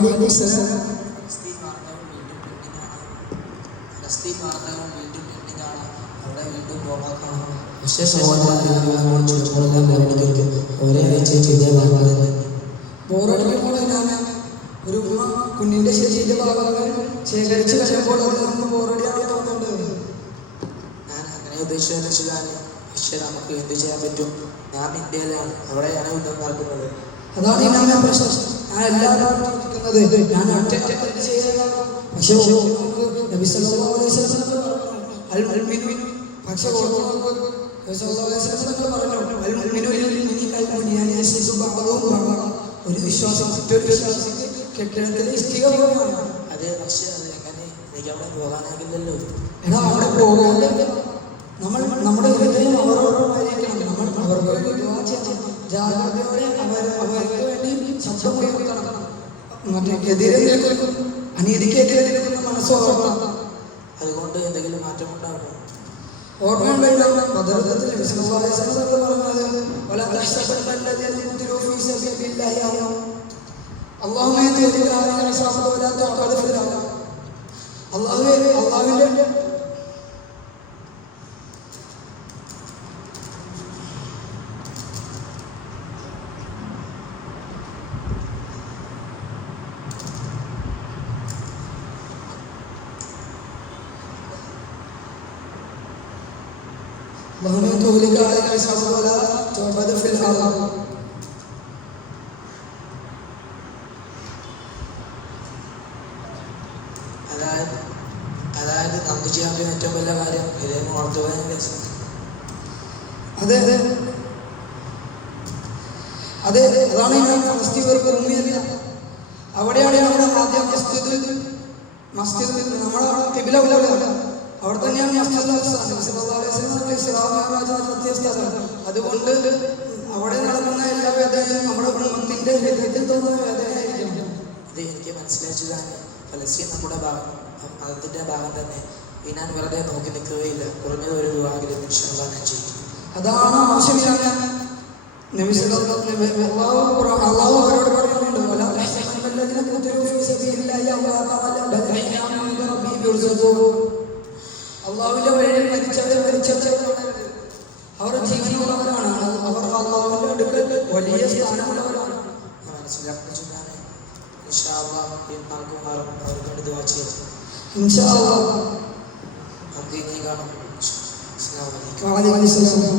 അവിടെ വീണ്ടും പോകാനാണ്. പക്ഷേ സഹോദരങ്ങളെല്ലാം ഒരേ വെച്ച് ചെയ്ത ഭാഗം ബോറടിക്കുമ്പോൾ ഞാൻ ഒരു കുഞ്ഞിൻ്റെ ശരീരത്തിൻ്റെ ഭാഗങ്ങൾ ശേഖരിച്ച് കഴിയുമ്പോൾ അത് നമുക്ക് ബോറടിയാണ് തോന്നുന്നുണ്ട്. ഞാൻ അങ്ങനെ ഉദ്ദേശിച്ചാണ്. പക്ഷേ നമുക്ക് എന്ത് ചെയ്യാൻ പറ്റും? ഞാൻ ഇന്ത്യയിലാണ്, അവിടെയാണ് യുദ്ധം നടക്കുന്നത്. അതാണ് ഞാൻ പ്രശ്നം. ഞാൻ എല്ലാവരും ഞാൻ ഒറ്റ എന്ത് ചെയ്യാനാണ്. പക്ഷേ നബി സല്ലല്ലാഹു അലൈഹി വസല്ലം ഒരു വിശ്വാസം മറ്റൊരു വിശ്വാസിക്ക് കെട്ടിടത്തിലെ ഇഷ്ടിക പോലെയാണ്. അത് പക്ഷേ അത് എങ്ങനെ എനിക്ക് അവിടെ പോകാനാകില്ലല്ലോ. എടാ അവിടെ പോകാതെ നമ്മുടെ ഹൃദയം അവരോടൊപ്പമായിരിക്കണം. നമ്മൾ അവർക്ക് വേണ്ടി ദുആ ചെയ്യണം. ജാഗ്രതയോടെ അവർക്ക് വേണ്ടി ശബ്ദമുയർത്തണം. മറ്റേക്കെതിരെ നിൽക്കും, അനീതിക്കെതിരെ നിൽക്കുന്ന മനസ്സ് ഓർക്കണം. അതുകൊണ്ട് എന്തെങ്കിലും മാറ്റമുണ്ടാകും. ഓർമ്മയുണ്ടായിരുന്നു ബദറുദ്ദീൻ നബി സല്ലല്ലാഹു അലൈഹി വസല്ലം പറഞ്ഞത് വലാ തഹ്സബന്ന അല്ലദീന ഖുതിലൂ ഫീ സബീലില്ലാഹി അല്ലാഹുമ്മ യഹ്ദിക അലൈഹി വസല്ലം വലാ തഖദ ഫിൽ അല്ലാഹുവിന്റെ അതായത് നമുക്ക് ചെയ്യാൻ പറ്റുന്ന ഏറ്റവും വലിയ കാര്യം ഇതേ ഓർത്തുപോയ അതെ അതാണ് ഞാൻ ഫലസ്തീൻ ഒരു ഭൂമിയല്ല. അവിടെയാണ് നമ്മുടെ ആദ്യം മസ്ജിദ് നമ്മുടെ ഖിബ്ല പോലെയല്ല. അവിടെ തന്നെയാണ് മസ്ജിദുൽ അഖ്സ. നബി സല്ലല്ലാഹു അലൈഹി വസല്ലം ഇസ്രാ മിഅ്റാജ് നടത്തിയ സ്ഥലം. അതുകൊണ്ട് അവിടെ നടക്കുന്ന എല്ലാ വേദനയും നമ്മുടെ കുടുംബത്തിന്റെ ഹൃദയത്തിൽ തോന്നുന്ന വേദനയായിരിക്കും. ഇത് എനിക്ക് മനസ്സിലാച്ചതാണ്. ഫലസ്തീൻ നമ്മുടെ മതത്തിന്റെ ഭാഗം തന്നെ. ഞാൻ വെറുതെ നോക്കി നിൽക്കുകയില്ല. കുറഞ്ഞത് ഒരു ദുആയെങ്കിലും ഇൻഷാ അല്ലാഹ് ഞാൻ ചെയ്യും. അതാണ് ആവശ്യമില്ല. നബി സല്ലല്ലാഹു അലൈഹി വസല്ലം അല്ലാഹു അവരോട് പറയുന്നുണ്ട് വലാ തഹ്സബന്ന അല്ലദീന ഖുതിലൂ ഫീ സബീലില്ലാഹി അംവാതൻ ബൽ അഹ്യാഉൻ ഇൻദ റബ്ബിഹിം യുർസഖൂൻ. അള്ളാഹുവിന്റെ വഴിയിൽ മരിച്ചവരാണ്. അവർ ജീവനുള്ളവരാണ്. അവർ അള്ളാഹുവിന്റെ അടുക്കൽ വലിയ സ്ഥാനമുള്ളവരാണ്. ഇൻഷാ അല്ലാഹ് അവർക്ക് ദുആ ചെയ്യാം. ഇൻഷാ അല്ലാഹ് നമുക്ക് ഇനി കാണാം. അസ്സലാമു അലൈക്കും. വഅലൈക്കും അസ്സലാം.